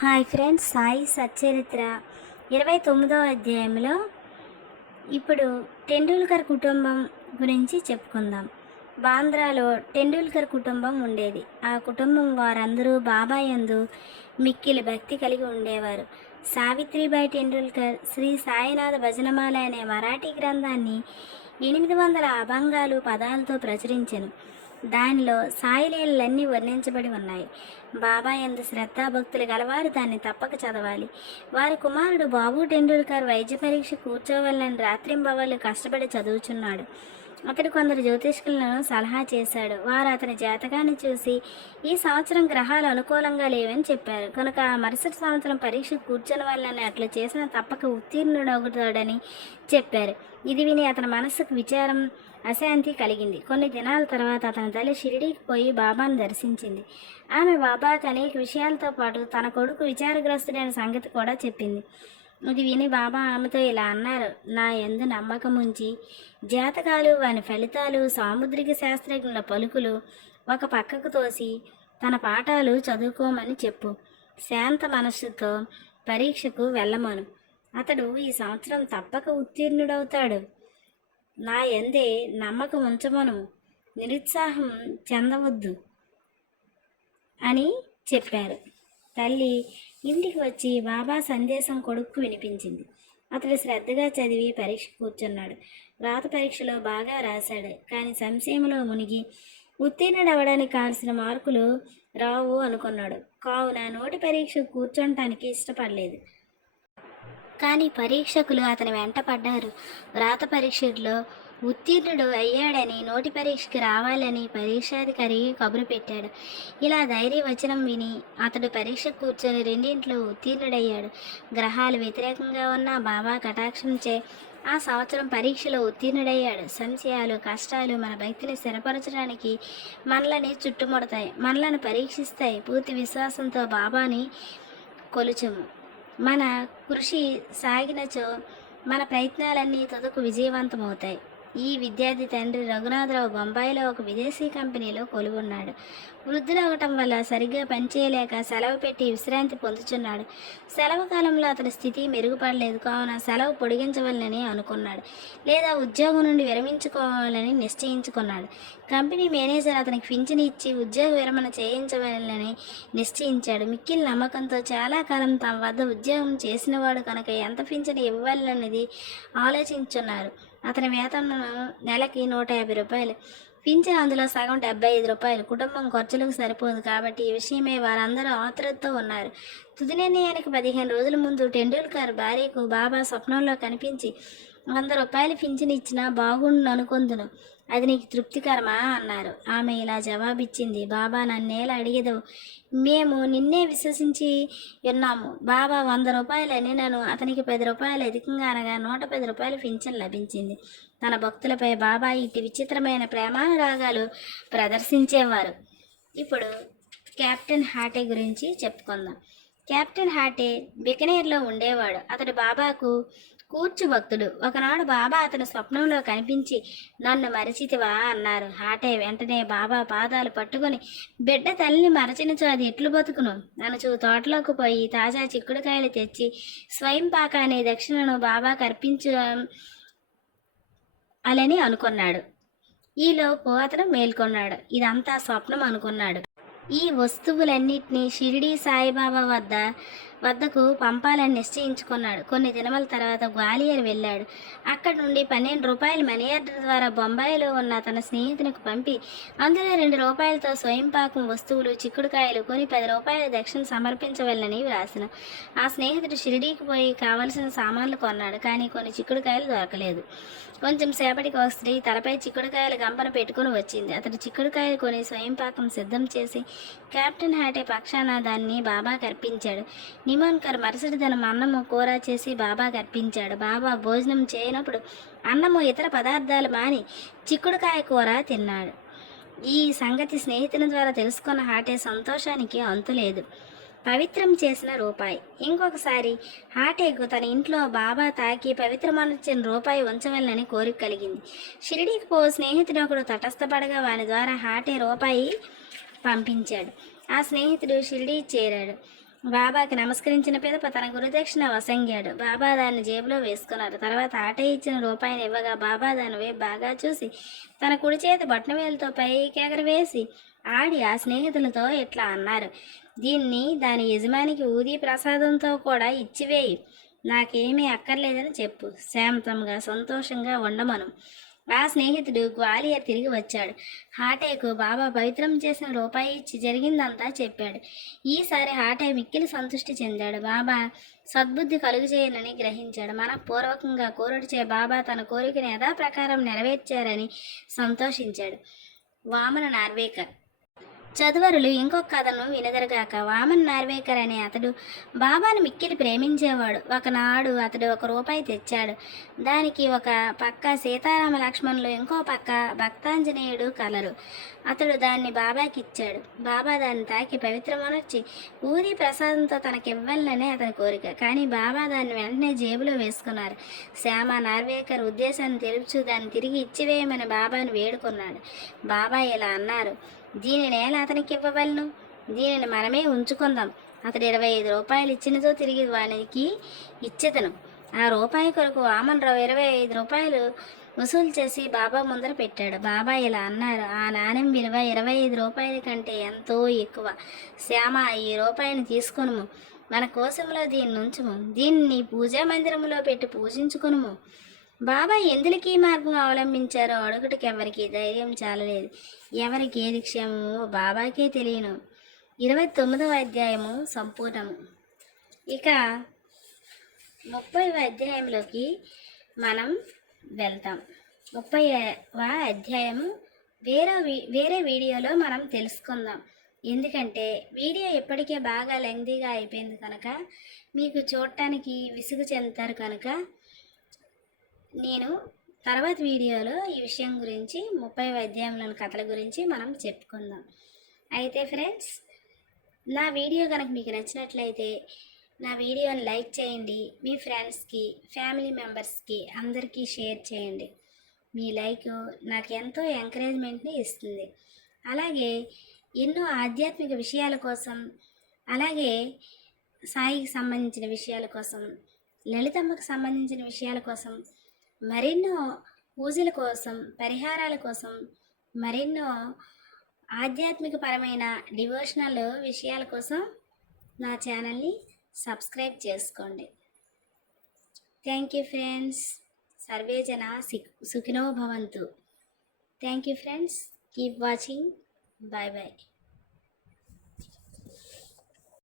Hi friends, Sai Satcharitra 29వ అధ్యాయంలో ఇప్పుడు టెండూల్కర్ కుటుంబం గురించి చెప్పుకుందాం. బాంద్రాలో టెండూల్కర్ కుటుంబం ఉండేది. ఆ కుటుంబం వారందరూ బాబా యందు మిక్కిలి భక్తి కలిగి ఉండేవారు. సావిత్రిబాయి టెండూల్కర్ శ్రీ సాయినాథ భజనమాల అనే మరాఠీ గ్రంథాన్ని 800 అభంగాలు పదాలతో ప్రచురించెను. దానిలో సాయిలీలన్నీ వర్ణించబడి ఉన్నాయి. బాబా యందు శ్రద్ధాభక్తులు గలవారు దాన్ని తప్పక చదవాలి. వారి కుమారుడు బాబు టెండూల్కర్ వైద్య పరీక్ష కూర్చోవాలని రాత్రింబవళ్ళు కష్టపడి చదువుచున్నాడు. అతడు కొందరు జ్యోతిష్కులను సలహా చేశాడు. వారు అతని జాతకాన్ని చూసి ఈ సంవత్సరం గ్రహాలు అనుకూలంగా లేవని చెప్పారు. కనుక ఆ మరుసటి సంవత్సరం పరీక్ష కూర్చొని వాళ్ళని అట్లా చేసిన తప్పక ఉత్తీర్ణుడవుతాడని చెప్పారు. ఇది విని అతని మనస్సుకు విచారం, అశాంతి కలిగింది. కొన్ని దినాల తర్వాత అతని తల్లి షిరిడీకి పోయి బాబాను దర్శించింది. ఆమె బాబాకు అనేక విషయాలతో పాటు తన కొడుకు విచారగ్రస్తుడైన సంగతి కూడా చెప్పింది. ఇది విని బాబా ఆమెతో ఇలా అన్నారు: నా యందు నమ్మకం ఉంచి జాతకాలు, వాని ఫలితాలు, సాముద్రిక శాస్త్రజ్ఞుల పలుకులు ఒక పక్కకు తోసి తన పాఠాలు చదువుకోమని చెప్పు. శాంత మనస్సుతో పరీక్షకు వెళ్ళమను. అతడు ఈ సంవత్సరం తప్పక ఉత్తీర్ణుడవుతాడు. నా యందే నమ్మకం ఉంచమను, నిరుత్సాహం చెందవద్దు అని చెప్పారు. తల్లి ఇంటికి వచ్చి బాబా సందేశం కొడుకు వినిపించింది. అతడు శ్రద్ధగా చదివి పరీక్ష కూర్చున్నాడు. రాత పరీక్షలో బాగా రాశాడు. కానీ సంశయంలో మునిగి ఉత్తీర్ణుడవడానికి కావలసిన మార్కులు రావు అనుకున్నాడు. కావున నోటి పరీక్ష కూర్చోటానికి ఇష్టపడలేదు. కానీ పరీక్షకులు అతని వెంట పడ్డారు. వ్రాత పరీక్షలో ఉత్తీర్ణుడు అయ్యాడని, నోటి పరీక్షకి రావాలని పరీక్షాధికారి కబురు పెట్టాడు. ఇలా ధైర్యవచనం విని అతడు పరీక్ష కూర్చొని రెండింట్లో ఉత్తీర్ణుడయ్యాడు. గ్రహాలు వ్యతిరేకంగా ఉన్న బాబా కటాక్షంచే ఆ సంవత్సరం పరీక్షలో ఉత్తీర్ణుడయ్యాడు. సంశయాలు, కష్టాలు మన భక్తిని స్థిరపరచడానికి మనలని చుట్టుముడతాయి, మనలను పరీక్షిస్తాయి. పూర్తి విశ్వాసంతో బాబాని కొలుచుము. మన కృషి సాగినచో మన ప్రయత్నాలన్నీ తుదకు విజయవంతమవుతాయి. ఈ విద్యార్థి తండ్రి రఘునాథరావు బొంబాయిలో ఒక విదేశీ కంపెనీలో కొలువున్నాడు. వృద్ధులు అవటం వల్ల సరిగ్గా పనిచేయలేక సెలవు పెట్టి విశ్రాంతి పొందుచున్నాడు. సెలవు కాలంలో అతని స్థితి మెరుగుపడలేదు. కావున సెలవు పొడిగించవాలని అనుకున్నాడు, లేదా ఉద్యోగం నుండి విరమించుకోవాలని నిశ్చయించుకున్నాడు. కంపెనీ మేనేజర్ అతనికి పింఛను ఇచ్చి ఉద్యోగ విరమణ చేయించవాలని నిశ్చయించాడు. మిక్కిలి నమ్మకంతో చాలా కాలం తమ వద్ద ఉద్యోగం చేసినవాడు కనుక ఎంత పింఛను ఇవ్వాలన్నది ఆలోచించున్నారు. అతని వేతనం నెలకి 150 రూపాయలు. పింఛన్ అందులో సగం 75 రూపాయలు. కుటుంబం ఖర్చులకు సరిపోదు కాబట్టి ఈ విషయమై వారందరూ ఆతృతతో ఉన్నారు. తుది నిర్ణయానికి 15 రోజుల ముందు టెండూల్కర్ భార్యకు బాబా స్వప్నంలో కనిపించి 100 రూపాయలు పింఛన్ ఇచ్చినా బాగుండు అనుకుందును, అది నీకు తృప్తికరమా అన్నారు. ఆమె ఇలా జవాబిచ్చింది: బాబా, నన్నేలా అడిగేదవు? మేము నిన్నే విశ్వసించి ఉన్నాము. బాబా 100 రూపాయలని నన్ను అతనికి 10 రూపాయలు అధికంగా అనగా 110 రూపాయలు పింఛన్ లభించింది. తన భక్తులపై బాబా ఇట్టి విచిత్రమైన ప్రేమానురాగాలు ప్రదర్శించేవారు. ఇప్పుడు కెప్టెన్ హాటే గురించి చెప్పుకుందాం. కెప్టెన్ హాటే బికనేర్లో ఉండేవాడు. అతడు బాబాకు కూర్చు భక్తుడు. ఒకనాడు బాబా అతని స్వప్నంలో కనిపించి, నన్ను మరచితివా అన్నారు. హాటే వెంటనే బాబా పాదాలు పట్టుకొని, బిడ్డ తల్లిని మరచినచో అది ఎట్లు బతుకును అనుచు తోటలోకి పోయి తాజా చిక్కుడుకాయలు తెచ్చి స్వయం పాక అనే దక్షిణను బాబాకు అర్పించు అలని అనుకున్నాడు. ఈలోపు అతను మేల్కొన్నాడు. ఇదంతా స్వప్నం అనుకున్నాడు. ఈ వస్తువులన్నిటినీ షిరిడీ సాయిబాబా వద్దకు పంపాలని నిశ్చయించుకున్నాడు. కొన్ని దినముల తర్వాత గ్వాలియర్ వెళ్ళాడు. అక్కడి నుండి 12 రూపాయల మనీ ఆర్డర్ ద్వారా బొంబాయిలో ఉన్న తన స్నేహితునికి పంపి అందులో 2 రూపాయలతో స్వయం పాకం వస్తువులు, చిక్కుడుకాయలు కొని 10 రూపాయల దక్షిణ సమర్పించవలని వ్రాసిన. ఆ స్నేహితుడు షిరిడీకి పోయి కావలసిన సామాన్లు కొన్నాడు. కానీ కొన్ని చిక్కుడుకాయలు దొరకలేదు. కొంచెం సేపటికి ఒక స్త్రీ తలపై చిక్కుడుకాయల గంపను పెట్టుకుని వచ్చింది. అతడు చిక్కుడుకాయలు కొని స్వయం పాకం సిద్ధం చేసి కెప్టెన్ హాటే పక్షాన దాన్ని బాబాకు అర్పించాడు. నిమోన్కర్ మరుసటి దినం అన్నము, కూర చేసి బాబాకు అర్పించాడు. బాబా భోజనం చేయనప్పుడు అన్నము, ఇతర పదార్థాలు మాని చిక్కుడుకాయ కూర తిన్నాడు. ఈ సంగతి స్నేహితుని ద్వారా తెలుసుకున్న హాటే సంతోషానికి అంతులేదు. పవిత్రం చేసిన రూపాయి. ఇంకొకసారి హాటేకు తన ఇంట్లో బాబా తాకి పవిత్రమనిచ్చిన రూపాయి ఉంచవలనని కోరిక కలిగింది. షిరిడీకి పో స్నేహితుడు ఒకడు తటస్థపడగా వాని ద్వారా హాటే రూపాయి పంపించాడు. ఆ స్నేహితుడు షిరిడీ చేరాడు. బాబాకి నమస్కరించిన పిదప తన గురుదక్షిణ వసంగాడు. బాబా దాన్ని జేబులో వేసుకున్నారు. తర్వాత ఆటయ్య ఇచ్చిన రూపాయిని ఇవ్వగా బాబా దాని వైపు బాగా చూసి తన కుడి చేతి బొట్టనవేలుతో పైకి ఎగరవేసి ఆడి ఆ స్నేహితులతో ఇట్లా అన్నారు, దీన్ని దాని యజమానికి ఊది ప్రసాదంతో కూడా ఇచ్చివేయి, నాకేమీ అక్కర్లేదని చెప్పు, శాంతంగా సంతోషంగా ఉండమను. ఆ స్నేహితుడు గ్వాలియర్ తిరిగి వచ్చాడు. హాటేకు బాబా పవిత్రం చేసిన రూపాయి ఇచ్చి జరిగిందంతా చెప్పాడు. ఈసారి హాటే మిక్కిలి సంతృష్టి చెందాడు. బాబా సద్బుద్ధి కలుగు చేయనని గ్రహించాడు. మనపూర్వకంగా కోరుడిచే బాబా తన కోరికను యథాప్రకారం నెరవేర్చారని సంతోషించాడు. వామన నార్వేకర్. చదువరులు ఇంకొక కథను వినదరగాక. వామన్ నార్వేకర్ అనే అతడు బాబాను మిక్కిలి ప్రేమించేవాడు. ఒకనాడు అతడు ₹1 తెచ్చాడు. దానికి ఒక పక్క సీతారామ లక్ష్మణులు, ఇంకో పక్క భక్తాంజనేయుడు కలరు. అతడు దాన్ని బాబాకి ఇచ్చాడు. బాబా దాన్ని తాకి పవిత్రమనొచ్చి ఊరి ప్రసాదంతో తనకివ్వాలని అతని కోరిక. కానీ బాబా దాన్ని వెంటనే జేబులో వేసుకున్నారు. శ్యామ నార్వేకర్ ఉద్దేశాన్ని తెలుపుచూ దాన్ని తిరిగి ఇచ్చివేయమని బాబాను వేడుకున్నాడు. బాబా ఇలా అన్నారు, దీనిని ఎలా అతనికి ఇవ్వవలను? దీనిని మనమే ఉంచుకుందాం. అతడు ₹25 ఇచ్చినతో తిరిగి వానికి ఇచ్చేతను. ఆ రూపాయి కొరకు వామనరావు ₹25 వసూలు చేసి బాబా ముందర పెట్టాడు. బాబా ఇలా అన్నారు, ఆ నాణెం విలువ ₹25 కంటే ఎంతో ఎక్కువ. శ్యామ, ఈ రూపాయిని తీసుకొనుము, మన కోసంలో దీన్ని ఉంచుము, దీన్ని పూజా మందిరములో పెట్టి పూజించుకొనుము. బాబా ఎందులకి ఈ మార్గం అవలంబించారో అడుగుటకు ఎవరికి ధైర్యం చాలలేదు. ఎవరికి ఏది క్షేమమో బాబాకే తెలియను. 29వ అధ్యాయము సంపూర్ణము. ఇక 30వ అధ్యాయంలోకి మనం వెళ్తాం. 30వ అధ్యాయము వేరే వీడియోలో మనం తెలుసుకుందాం. ఎందుకంటే వీడియో ఇప్పటికే బాగా లెంగ్తీగా అయిపోయింది కనుక మీకు చూడటానికి విసుగు చెందుతారు కనుక నేను తర్వాత వీడియోలో ఈ విషయం గురించి 30వ అధ్యాయంలోని కథల గురించి మనం చెప్పుకుందాం. అయితే ఫ్రెండ్స్, నా వీడియో కనుక మీకు నచ్చినట్లయితే నా వీడియోని లైక్ చేయండి. మీ ఫ్రెండ్స్కి, ఫ్యామిలీ మెంబర్స్కి అందరికీ షేర్ చేయండి. మీ లైక్ నాకు ఎంతో ఎంకరేజ్మెంట్ని ఇస్తుంది. అలాగే ఎన్నో ఆధ్యాత్మిక విషయాల కోసం, అలాగే సాయికి సంబంధించిన విషయాల కోసం, లలితమ్మకు సంబంధించిన విషయాల కోసం, మరెన్నో పూజల కోసం, పరిహారాల కోసం, మరెన్నో ఆధ్యాత్మిక పరమైన డివోషనల్ విషయాల కోసం నా ఛానల్ని సబ్స్క్రైబ్ చేసుకోండి. Thank you friends. సర్వే జన సుఖినో భవంతు. Thank you friends. Keep watching. Bye bye.